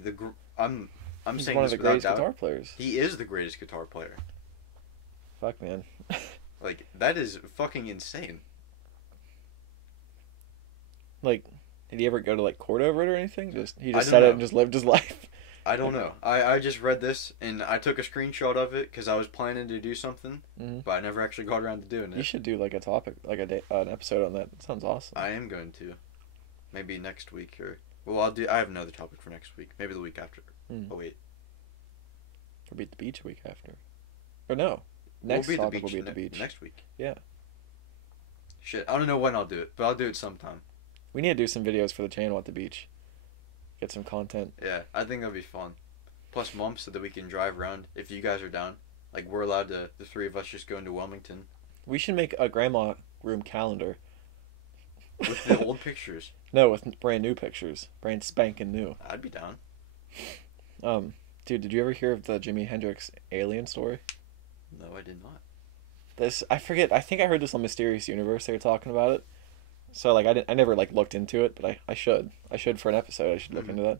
I'm he's saying one of this the greatest without doubt. guitar players. He is the greatest guitar player. Fuck, man. Like, that is fucking insane. Like, did he ever go to, like, court over it or anything? He just I said don't it know. and just lived his life? I don't know. I just read this, and I took a screenshot of it, because I was planning to do something, but I never actually got around to doing it. You should do, like, a topic, like an episode on that. That sounds awesome. I am going to. Maybe next week, or... Well, I have another topic for next week. Maybe the week after. Oh, wait. Or be at the beach a week after. Or no. Next topic will be at the beach. Next week. Yeah. Shit, I don't know when I'll do it, but I'll do it sometime. We need to do some videos for the channel at the beach. Get some content. Yeah, I think that'll be fun. Plus, Mom said that we can drive around if you guys are down. Like, we're allowed to, the three of us, just go into Wilmington. We should make a grandma room calendar. With the old pictures. No, with brand new pictures. Brand spanking new. I'd be down. Dude, did you ever hear of the Jimi Hendrix alien story? No, I did not. I forget. I think I heard this on Mysterious Universe. They were talking about it. So, like, I never, like, looked into it, but I should. I should for an episode. I should look into that.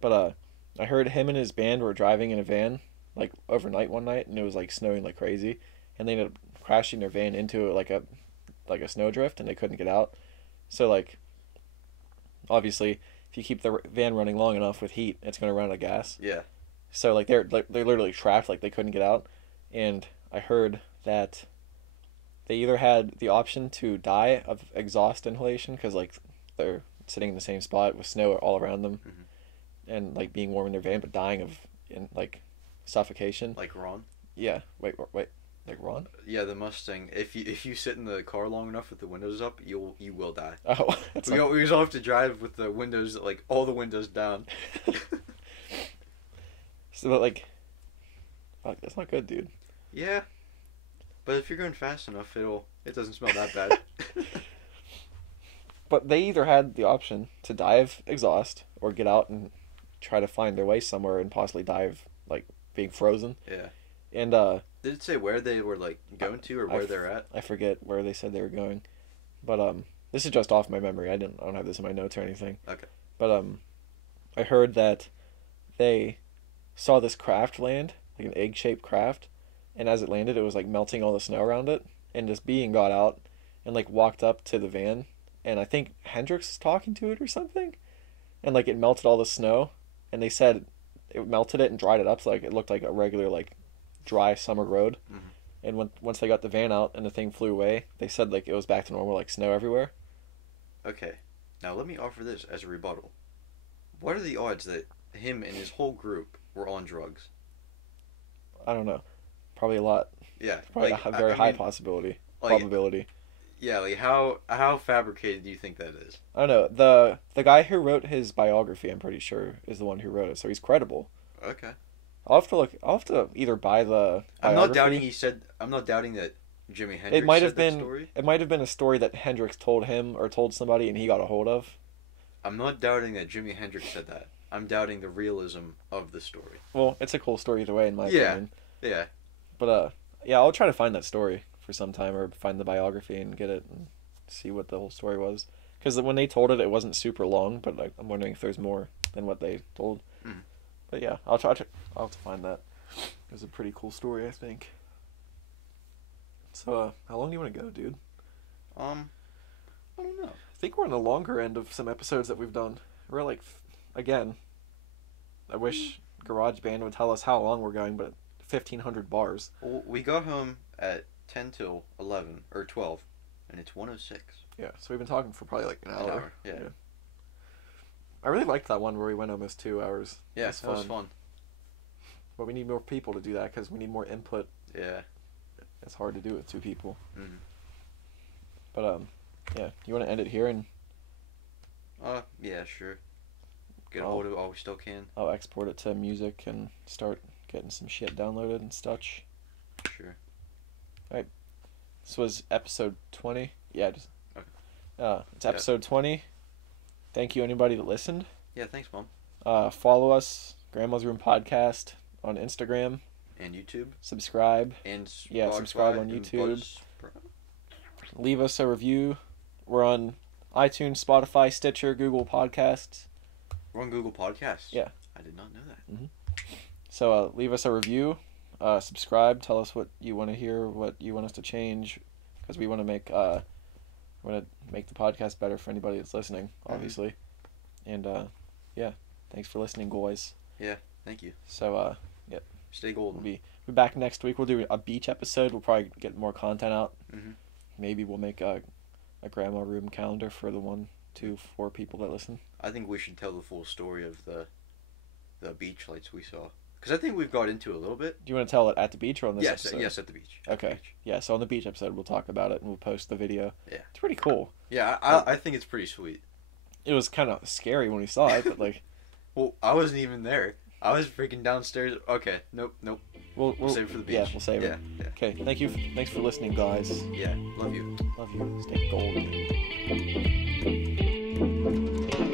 But, I heard him and his band were driving in a van, like, overnight one night, and it was, like, snowing like crazy. And they ended up crashing their van into, like a snowdrift, and they couldn't get out. So, like, obviously, if you keep the van running long enough with heat, it's going to run out of gas. Yeah. So, like, they're literally trapped, like, they couldn't get out. And I heard that they either had the option to die of exhaust inhalation, because, like, they're sitting in the same spot with snow all around them, and, like, being warm in their van, but dying of, like, suffocation. Like Ron? Yeah. Wait. Like run? Yeah, the Mustang. If you sit in the car long enough with the windows up, you will die. Oh, We always have to drive with the windows, like all the windows down. So like, fuck, that's not good, dude. Yeah, but if you're going fast enough, it doesn't smell that bad. But they either had the option to dive exhaust or get out and try to find their way somewhere and possibly dive, like being frozen. Yeah. And did it say where they were like going to or where they're at? I forget where they said they were going, but this is just off my memory. I don't have this in my notes or anything. Okay. But I heard that they saw this craft land, like an egg-shaped craft, and as it landed, it was like melting all the snow around it. And this being got out and like walked up to the van, and I think Hendrix was talking to it or something, and like it melted all the snow, and they said it melted it and dried it up, so like it looked like a regular like dry summer road. Mm-hmm. And once they got the van out and the thing flew away, they said like it was back to normal, like snow everywhere. Okay, now let me offer this as a rebuttal. What are the odds that him and his whole group were on drugs? I don't know. Probably a lot. Yeah, Probably like, a very high mean, possibility. like, Probability. Yeah, like how fabricated do you think that is? I don't know. The guy who wrote his biography, I'm pretty sure, is the one who wrote it, so he's credible. Okay. I'll have to look. I'll have to either buy the biography. I'm not doubting that Jimi Hendrix It might have said that been. story. It might have been a story that Hendrix told him or told somebody, and he got a hold of. I'm not doubting that Jimi Hendrix said that. I'm doubting the realism of the story. Well, it's a cool story either way, in my opinion. Yeah. But yeah, I'll try to find that story for some time, or find the biography and get it and see what the whole story was. Because when they told it, it wasn't super long, but like, I'm wondering if there's more than what they told. Mm. But yeah, I'll have to find that. It was a pretty cool story, I think. So, how long do you want to go, dude? I don't know. I think we're on the longer end of some episodes that we've done. We're like, again, I wish GarageBand would tell us how long we're going, but 1,500 bars. Well, we got home at 10 till 11 or 12, and it's 1:06. Yeah, so we've been talking for probably like an hour. Yeah. I really liked that one where we went almost 2 hours. Yeah, that was fun. But we need more people to do that because we need more input. Yeah. It's hard to do with 2 people. Mm-hmm. But yeah, you want to end it here and? Yeah, sure. Get a hold of it while we still can. I'll export it to music and start getting some shit downloaded and such. Sure. Alright. This was episode 20. Yeah, just. Okay. It's episode 20. Thank you, anybody that listened. Yeah, thanks, Mom. Follow us, Grandma's Room Podcast, on Instagram. And YouTube. Subscribe. And subscribe on YouTube. Leave us a review. We're on iTunes, Spotify, Stitcher, Google Podcasts. We're on Google Podcasts? Yeah. I did not know that. Mm-hmm. So leave us a review. Subscribe. Tell us what you want to hear, what you want us to change, because we want to make the podcast better for anybody that's listening, obviously. Mm-hmm. And yeah, thanks for listening, guys. Yeah, thank you. So yeah, stay golden. We'll be back next week. We'll do a beach episode. We'll probably get more content out. Mm-hmm. Maybe we'll make a grandma room calendar for the 1, 2, 4 people that listen. I think we should tell the full story of the beach lights we saw. Because I think we've got into it a little bit. Do you want to tell it at the beach or on this episode? Yes, at the beach. Okay. Yeah, so on the beach episode, we'll talk about it and we'll post the video. Yeah. It's pretty cool. Yeah, I think it's pretty sweet. It was kind of scary when we saw it, but like... Well, I wasn't even there. I was freaking downstairs. Okay, nope. We'll save it for the beach. Yeah, we'll save it. Yeah. Okay, thank you. Thanks for listening, guys. Yeah, love you. Love you. Stay golden.